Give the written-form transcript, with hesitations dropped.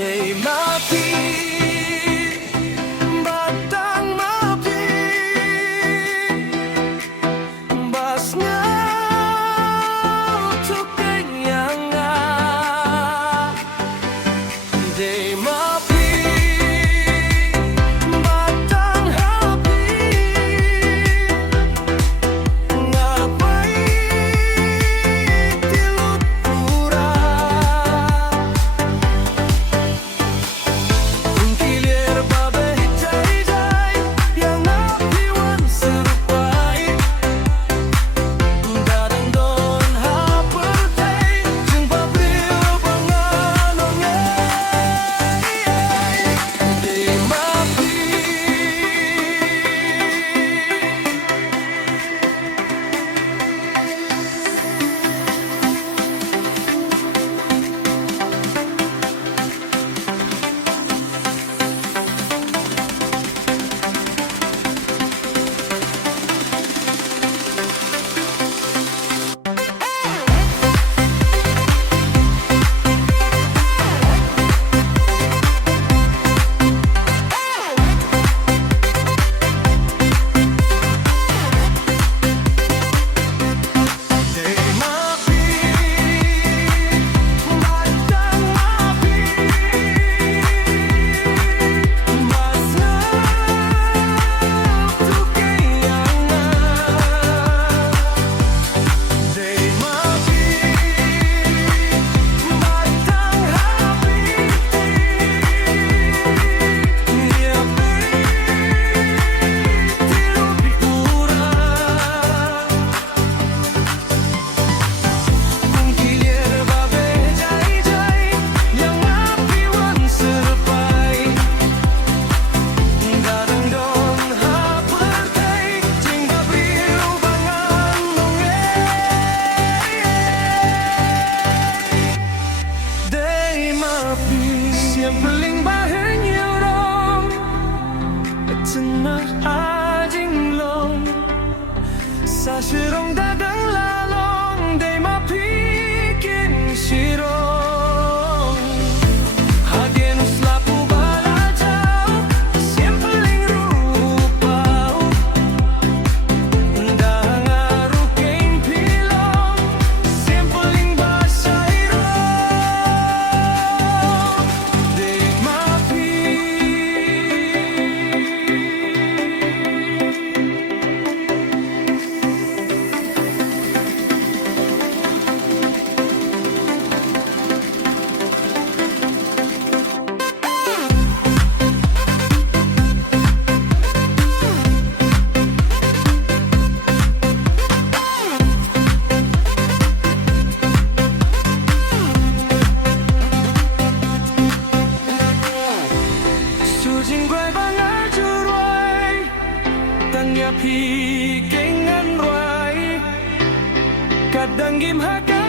Dei Ma Phi, batang Ma Phi, basnya untuk kenyangan. Dei Ma Phi, batang hati, ngapai tilut kurang. Ungkilir babe jai-jai yang apiwan serupai. Dadang don hapertai jeung pabril panganongnya. Dei Ma Phi. Dei Ma Phi, batang Ma Phi, basnya untuk kenyangan. Dei Ma Phi, batang hati, ngapai tilut kurang. Ungkilir babe jai-jai yang apiwan serupai. Dadang don hapertai jeung pabril panganongnya. Dei Ma Phi, siampeling baheng yorong cenah ajing long sa shirong dadang lalong. Dei Ma Phi kin shirong hagen slapu balajau siampeling rupau dangaru kain pilong siampeling basairong. Dei Ma Phi. Sujing quay bangar churuai tanya pi kengan ruai kadang gim haka